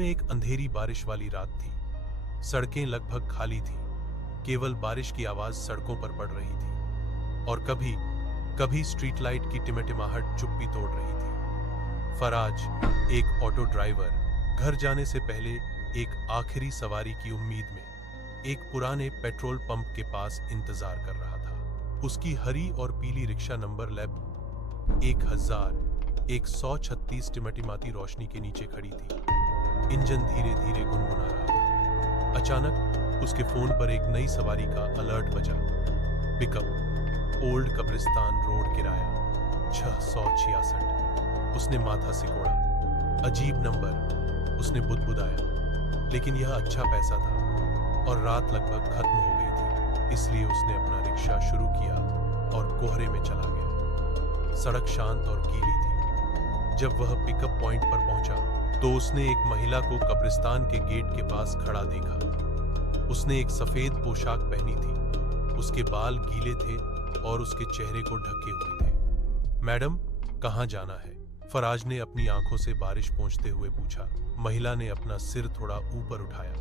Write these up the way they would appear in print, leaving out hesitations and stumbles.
में एक अंधेरी बारिश वाली रात थी। सड़कें लगभग खाली थी, केवल बारिश की आवाज सड़कों पर पड़ रही थी और कभी कभी स्ट्रीट लाइट की टिमटिमाहट चुप्पी तोड़ रही थी। फराज, एक ऑटो ड्राइवर, घर जाने से पहले एक आखिरी सवारी की उम्मीद में एक पुराने पेट्रोल पंप के पास इंतजार कर रहा था। उसकी हरी और पीली रिक्शा नंबर लैब 1136 टिमटिमाती रोशनी के नीचे खड़ी थी। इंजन धीरे धीरे गुनगुना रहा था। अचानक उसके फोन पर एक नई सवारी का अलर्ट बजा। पिकअप, ओल्ड कब्रिस्तान रोड, किराया 666। उसने माथा सिकोड़ा। अजीब नंबर, उसने बुदबुदाया। लेकिन यह अच्छा पैसा था और रात लगभग खत्म हो गई थी, इसलिए उसने अपना रिक्शा शुरू किया और कोहरे में चला गया। सड़क शांत और गीली थी। जब वह पिकअप पॉइंट पर पहुंचा तो उसने एक महिला को कब्रिस्तान के गेट के पास खड़ा देखा। उसने एक सफेद पोशाक पहनी थी, उसके बाल गीले थे और उसके चेहरे को ढके हुए थे। मैडम, कहाँ जाना है? फराज ने अपनी आंखों से बारिश पोंछते हुए पूछा। महिला ने अपना सिर थोड़ा ऊपर उठाया।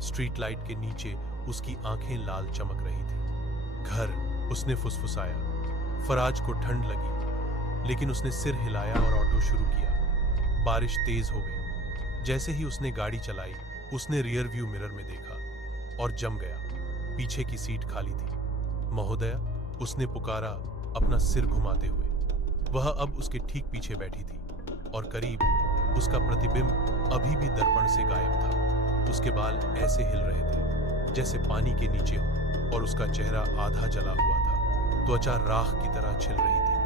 स्ट्रीट लाइट के नीचे उसकी आंखें लाल चमक रही थी। घर, उसने फुसफुसाया। फराज को ठंड लगी, लेकिन उसने सिर हिलाया और ऑटो शुरू किया। बारिश तेज हो गई। जैसे ही उसने गाड़ी चलाई, उसने रियर व्यू मिरर में देखा और जम गया। पीछे की सीट खाली थी। महोदया, उसने पुकारा अपना सिर घुमाते हुए। वह अब उसके ठीक पीछे बैठी थी और करीब उसका प्रतिबिंब अभी भी दर्पण से गायब था। उसके बाल ऐसे हिल रहे थे जैसे पानी के नीचे हो और उसका चेहरा आधा जला हुआ था। त्वचा राख की तरह छिल रही थी।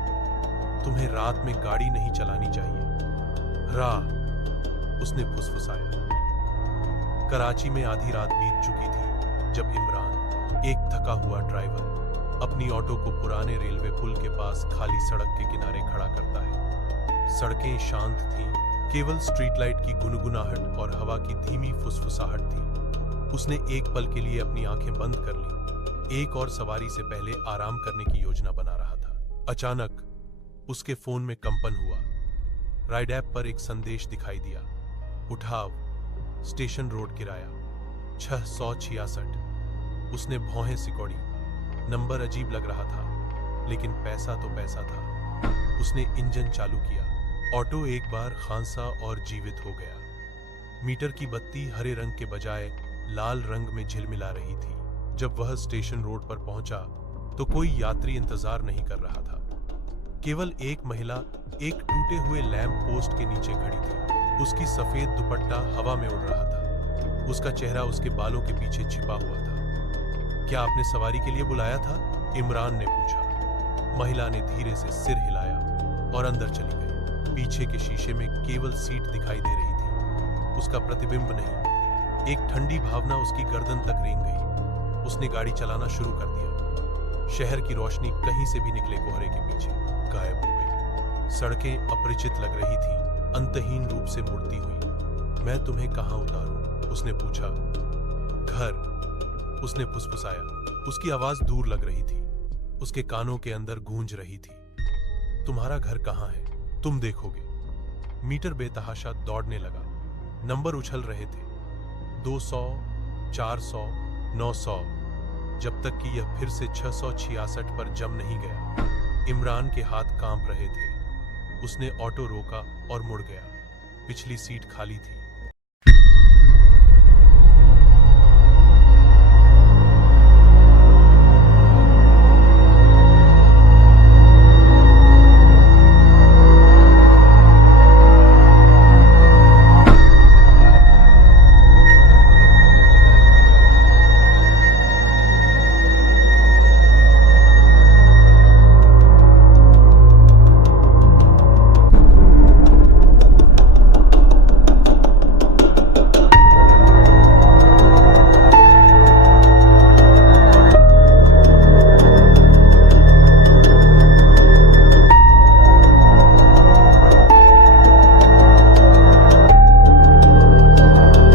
तुम्हें रात में गाड़ी नहीं चलानी चाहिए। उसने फुसफुसाया। कराची में आधी रात बीत चुकी थी जब इमरान, एक थका हुआ ड्राइवर, अपनी ऑटो को पुराने रेलवे पुल के पास खाली सड़क के किनारे खड़ा करता है। सड़कें शांत थीं, केवल स्ट्रीट लाइट की गुनगुनाहट और हवा की धीमी फुसफुसाहट थी। उसने एक पल के लिए अपनी आंखें बंद कर लीं। एक और सवारी से पहले आराम करने की योजना बना रहा था। अचानक उसके फोन में कंपन हुआ। राइड ऐप पर एक संदेश दिखाई दिया। उठाव, स्टेशन रोड, किराया 666। उसने भौहें सिकोड़ी। नंबर अजीब लग रहा था, लेकिन पैसा तो पैसा था। उसने इंजन चालू किया। ऑटो एक बार खांसा और जीवित हो गया। मीटर की बत्ती हरे रंग के बजाय लाल रंग में झिलमिला रही थी। जब वह स्टेशन रोड पर पहुंचा तो कोई यात्री इंतजार नहीं कर रहा था। केवल एक महिला एक टूटे हुए लैंप पोस्ट के नीचे खड़ी थी। उसकी सफेद दुपट्टा हवा में उड़ रहा था। उसका चेहरा उसके बालों के पीछे छिपा हुआ था। क्या आपने सवारी के लिए बुलाया था? इमरान ने पूछा। महिला ने धीरे से सिर हिलाया और अंदर चली गई। पीछे के शीशे में केवल सीट दिखाई दे रही थी, उसका प्रतिबिंब नहीं। एक ठंडी भावना उसकी गर्दन तक रेंग गई। उसने गाड़ी चलाना शुरू कर दिया। शहर की रोशनी कहीं से भी निकले कोहरे के पीछे गायब हो गई। सड़कें अपरिचित लग रही थीं, अंतहीन रूप से मुड़ती हुई। मैं तुम्हें कहाँ उतारूं? उसने पूछा। घर, उसने फुसफुसाया। उसकी आवाज दूर लग रही थी, उसके कानों के अंदर गूंज रही थी। तुम्हारा घर कहाँ है? तुम देखोगे। मीटर बेतहाशा दौड़ने लगा। नंबर उछल रहे थे, 200, 400, 900, जब तक कि यह फिर से 666 पर जम नहीं गया। इमरान के हाथ कांप रहे थे। उसने ऑटो रोका और मुड़ गया। पिछली सीट खाली थी।